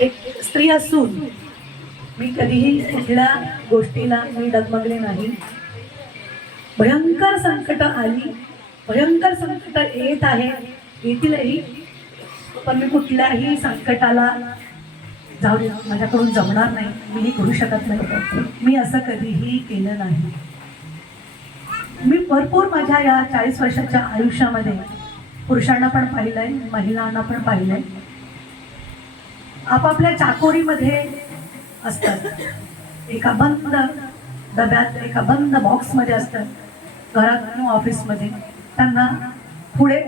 एक स्त्री असून मी कधीही कुठल्या गोष्टीला मी डगमगले नाही. भयंकर संकट आली, भयंकर संकट येत आहे, येतीलही, पण मी कुठल्याही संकटाला जाऊ दे माझ्याकडून जमणार नाही, मीही करू शकत नाही, मी असं कधीही केलं नाही. मी भरपूर माझ्या या 40 वर्षाच्या आयुष्यामध्ये पुरुषांना पण पाहिलंय, महिलांना पण पाहिलंय. आपापल्या चाकोरीमध्ये असतात, एका बंद डब्यात, एका बंद बॉक्समध्ये असतात, घरात किंवा ऑफिसमध्ये. त्यांना पुढे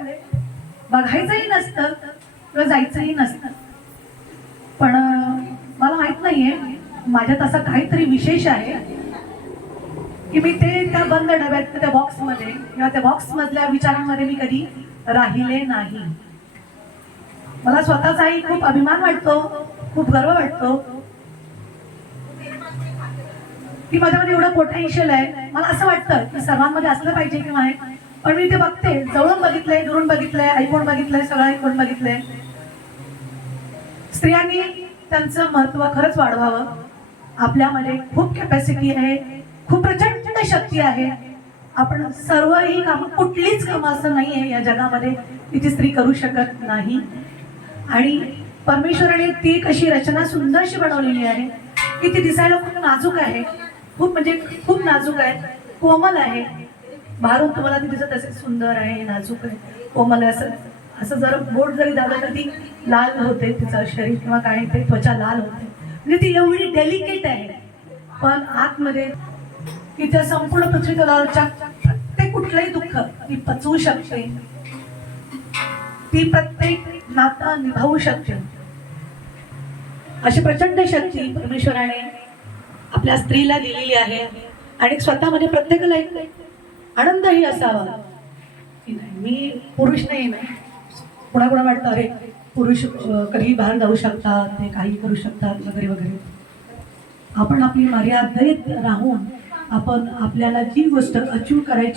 बघायचंही नसतं किंवा जायचंही नसतं. पण मला माहित नाहीये माझ्यात असं काहीतरी विशेष आहे की मी ते त्या बंद डब्यात, त्या बॉक्समध्ये किंवा त्या बॉक्स मधल्या विचारांमध्ये मी कधी राहिले नाही. मला स्वतःचाही खूप अभिमान वाटतो, खूप गर्व वाटतो की माझ्यामध्ये एवढं पोटेन्शियल आहे. मला असं वाटतं की सर्वांमध्ये असलं पाहिजे किंवा आहे, पण मी ते बघते, जवळून बघितलंय, दुरून बघितलंय, ऐकून बघितलंय, सगळं ऐकून बघितलंय. स्त्रियांनी त्यांचं महत्व खरंच वाढवावं. आपल्यामध्ये खूप कॅपॅसिटी आहे, खूप प्रचंड शक्ती आहे. आपण सर्व ही कामं, कुठलीच कामं असं नाही आहे या जगामध्ये की ती स्त्री करू शकत नाही. आणि परमेश्वराने ती कशी रचना सुंदरशी बनवलेली आहे की ती दिसायला खूप नाजूक आहे, खूप म्हणजे खूप नाजूक आहे, कोमल आहे. बाहेरून तुम्हाला ती दिसत असेल सुंदर आहे, नाजूक आहे, कोमल आहे. असं असं जर बोट जरी दाबलं तर ती लाल होते, तिचं शरीर किंवा काय ते त्वचा लाल होते, म्हणजे ती एवढी डेलिकेट आहे. पण आतमध्ये तिच्या संपूर्ण पृथ्वी तलावरच्या प्रत्येक कुठलंही दुःख ती पचवू शकते, ती प्रत्येक नातं निभावू शकते. अशी प्रचंड शक्ती परमेश्वराने आपल्या स्त्रीला दिलेली आहे. आणि स्वतःमध्ये प्रत्येकाला एक आनंदही असावा की नाही मी पुरुष नाही. कुणाकुणा वाटतं अरे पुरुष कधी बाहेर जाऊ शकतात, ते काही करू शकतात वगैरे वगैरे. आपण आपली मर्यादेत राहून आपण आपल्याला जी गोष्ट अचीव करायची